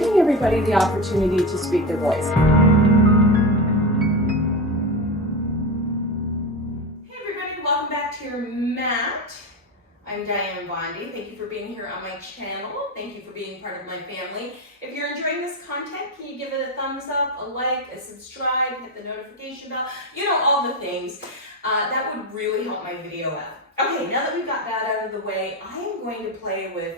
giving everybody the opportunity to speak their voice. Hey everybody, welcome back to your mat. I'm Dianne Bondy. Thank you for being here on my channel. Thank you for being part of my family. If you're enjoying this content, can you give it a thumbs up, a like, a subscribe, hit the notification bell, you know, all the things. That would really help my video out. Okay, now that we've got that out of the way, I am going to play with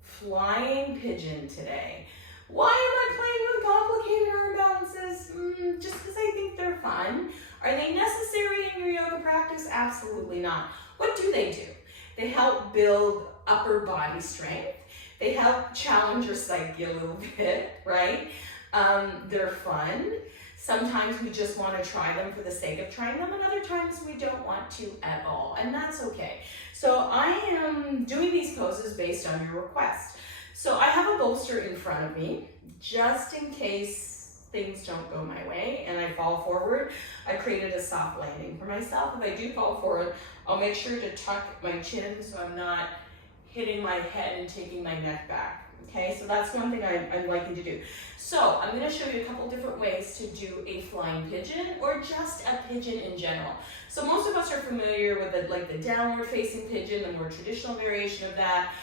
Flying Pigeon today. Why am I playing with complicated arm balances? Just because I think they're fun. Are they necessary in your yoga practice? Absolutely not. What do? They help build upper body strength. They help challenge your psyche a little bit, right? They're fun. Sometimes we just want to try them for the sake of trying them, and other times we don't want to at all, and that's okay. So I am doing these poses based on your request. So I have a bolster in front of me, just in case things don't go my way and I fall forward. I created a soft landing for myself. If I do fall forward, I'll make sure to tuck my chin so I'm not hitting my head and taking my neck back. Okay, so that's one thing I'm liking to do. So I'm going to show you a couple different ways to do a flying pigeon or just a pigeon in general. So most of us are familiar with the downward facing pigeon, the more traditional variation of that.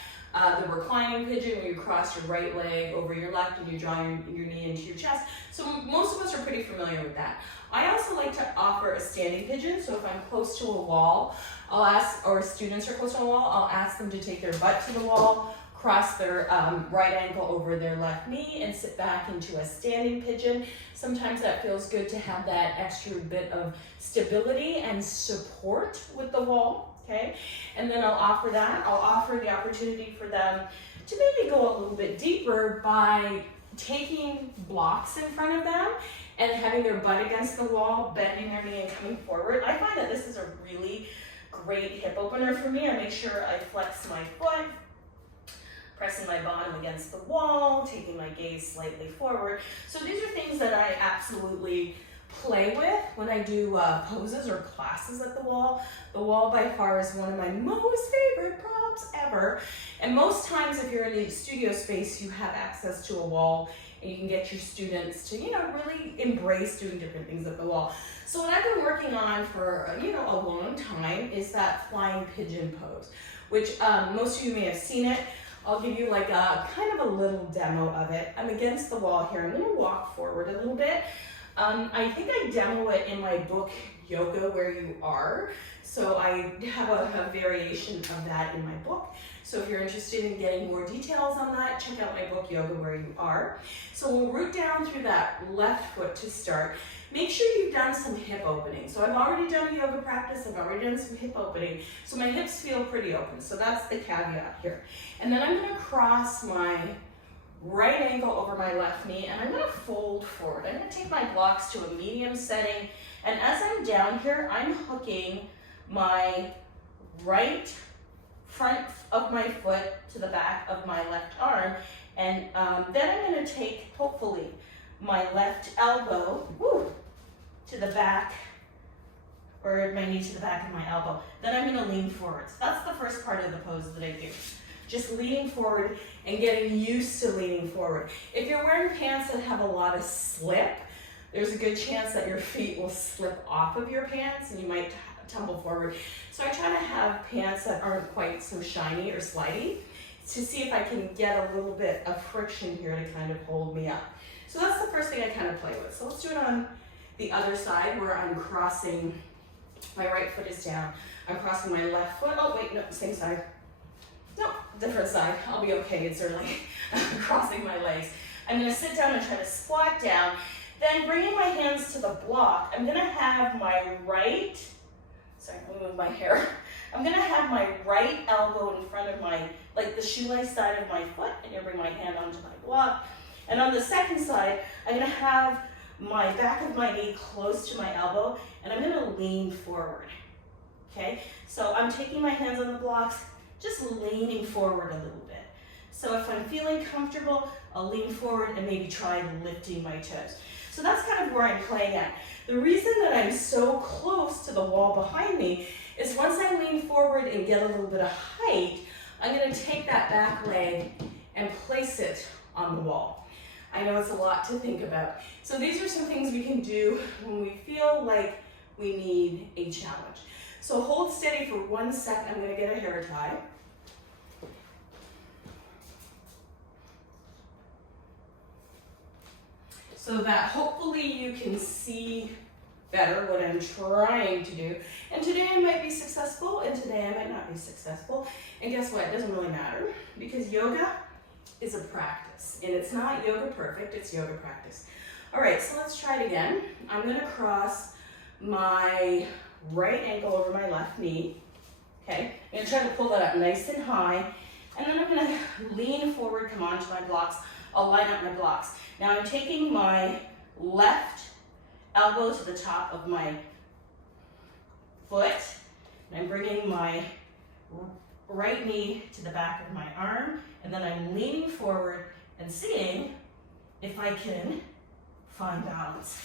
The reclining pigeon, where you cross your right leg over your left and you draw your knee into your chest. So most of us are pretty familiar with that. I also like to offer a standing pigeon. So if I'm close to a wall, I'll ask, or students are close to a wall, I'll ask them to take their butt to the wall, cross their right ankle over their left knee, and sit back into a standing pigeon. Sometimes that feels good to have that extra bit of stability and support with the wall. Okay, and then I'll offer that. I'll offer the opportunity for them to maybe go a little bit deeper by taking blocks in front of them and having their butt against the wall, bending their knee and coming forward. I find that this is a really great hip opener for me. I make sure I flex my foot, pressing my bottom against the wall, taking my gaze slightly forward. So these are things that I absolutely play with when I do poses or classes at the wall. The wall by far is one of my most favorite props ever. And most times if you're in a studio space, you have access to a wall and you can get your students to, really embrace doing different things at the wall. So what I've been working on for, a long time is that flying pigeon pose, which most of you may have seen it. I'll give you like a kind of a little demo of it. I'm against the wall here. I'm going to walk forward a little bit. I think I demo it in my book, Yoga Where You Are. So I have a variation of that in my book. So if you're interested in getting more details on that, check out my book, Yoga Where You Are. So we'll root down through that left foot to start. Make sure you've done some hip opening. So I've already done a yoga practice. I've already done some hip opening. So my hips feel pretty open. So that's the caveat here. And then I'm going to cross my right ankle over my left knee, and I'm going to fold forward. I'm going to take my blocks to a medium setting, and as I'm down here, I'm hooking my right front of my foot to the back of my left arm, and then I'm going to take, hopefully, my left elbow to the back, or my knee to the back of my elbow. Then I'm going to lean forward. So that's the first part of the pose that I do. Just leaning forward and getting used to leaning forward. If you're wearing pants that have a lot of slip, there's a good chance that your feet will slip off of your pants and you might tumble forward. So I try to have pants that aren't quite so shiny or slidey to see if I can get a little bit of friction here to kind of hold me up. So that's the first thing I kind of play with. So let's do it on the other side where I'm crossing, my right foot is down. I'm crossing my left foot. Oh wait, no, same side. No, different side. I'll be okay. It's early. Crossing my legs. I'm going to sit down and try to squat down. Then bringing my hands to the block, I'm going to have my right, sorry, let me move my hair. I'm going to have my right elbow in front of my, like the shoelace side of my foot, and you'll bring my hand onto my block. And on the second side, I'm going to have my back of my knee close to my elbow, and I'm going to lean forward. Okay? So I'm taking my hands on the blocks, just leaning forward a little bit. So if I'm feeling comfortable, I'll lean forward and maybe try lifting my toes. So that's kind of where I'm playing at. The reason that I'm so close to the wall behind me is once I lean forward and get a little bit of height, I'm going to take that back leg and place it on the wall. I know it's a lot to think about. So these are some things we can do when we feel like we need a challenge. So hold steady for 1 second. I'm going to get a hair tie. So that hopefully you can see better what I'm trying to do. And today I might be successful, and today I might not be successful. And guess what? It doesn't really matter, because yoga is a practice. And it's not yoga perfect, it's yoga practice. All right, so let's try it again. I'm gonna cross my right ankle over my left knee. Okay, I'm gonna try to pull that up nice and high. And then I'm gonna lean forward, come onto my blocks. I'll line up my blocks. Now I'm taking my left elbow to the top of my foot, and I'm bringing my right knee to the back of my arm, and then I'm leaning forward and seeing if I can find balance.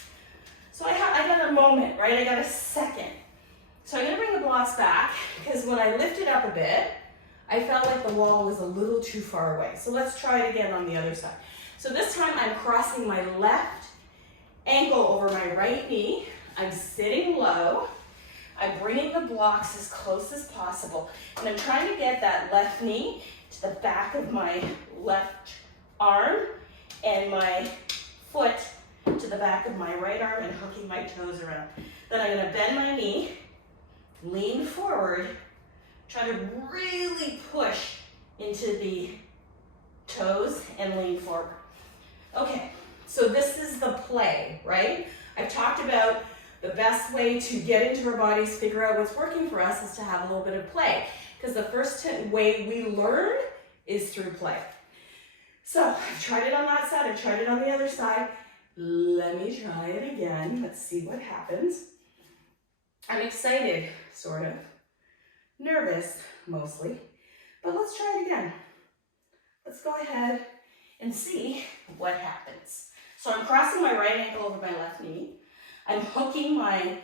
So I got a moment, right? I got a second. So I'm gonna bring the blocks back, because when I lifted up a bit, I felt like the wall was a little too far away. So let's try it again on the other side. So this time I'm crossing my left ankle over my right knee. I'm sitting low. I'm bringing the blocks as close as possible. And I'm trying to get that left knee to the back of my left arm and my foot to the back of my right arm and hooking my toes around. Then I'm gonna bend my knee, lean forward, try to really push into the toes and lean forward. Okay, so this is the play, right? I've talked about the best way to get into our bodies, figure out what's working for us, is to have a little bit of play. Because the first way we learn is through play. So I've tried it on that side, I've tried it on the other side. Let me try it again. Let's see what happens. I'm excited, sort of. Nervous, mostly. But let's try it again. Let's go ahead and see what happens. So I'm crossing my right ankle over my left knee. I'm hooking my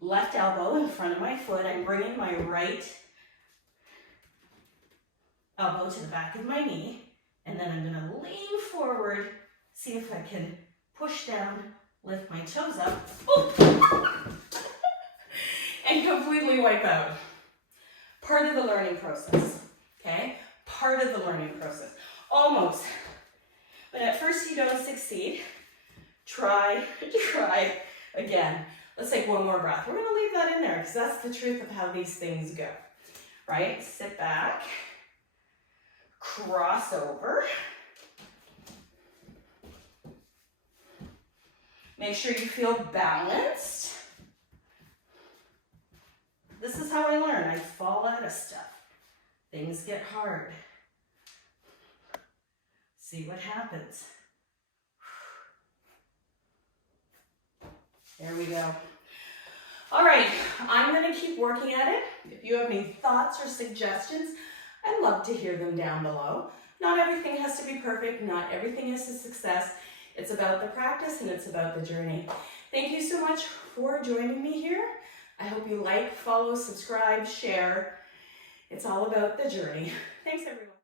left elbow in front of my foot. I'm bringing my right elbow to the back of my knee. And then I'm going to lean forward, see if I can push down, lift my toes up, and completely wipe out. Part of the learning process, okay? Part of the learning process. Almost. But at first you don't succeed. Try again. Let's take one more breath. We're gonna leave that in there because that's the truth of how these things go, right? Sit back, cross over. Make sure you feel balanced. This is how I learn. I fall out of stuff. Things get hard. See what happens. There we go. All right, I'm gonna keep working at it. If you have any thoughts or suggestions, I'd love to hear them down below. Not everything has to be perfect, not everything is a success. It's about the practice and it's about the journey. Thank you so much for joining me here. I hope you like, follow, subscribe, share. It's all about the journey. Thanks, everyone.